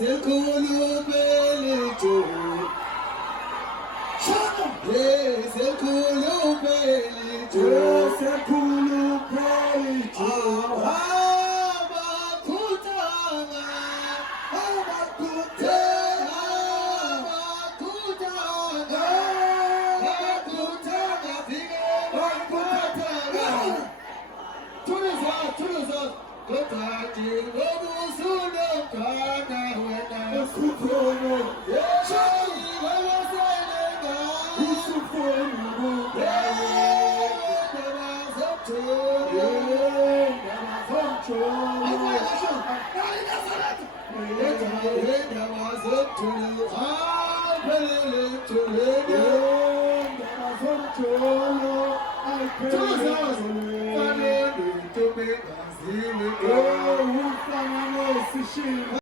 Sekulu Belitu. Sekulu Belitu. Sekulu Belitu. Amakutanga. Amakutanga. Amakutanga. Amakutanga. Amakutanga. Tuliza. Kutati Lobusuno Kana Wena Sukono. Shani Wawasenga Usukono. Never Zopto Never Zopto. Oh,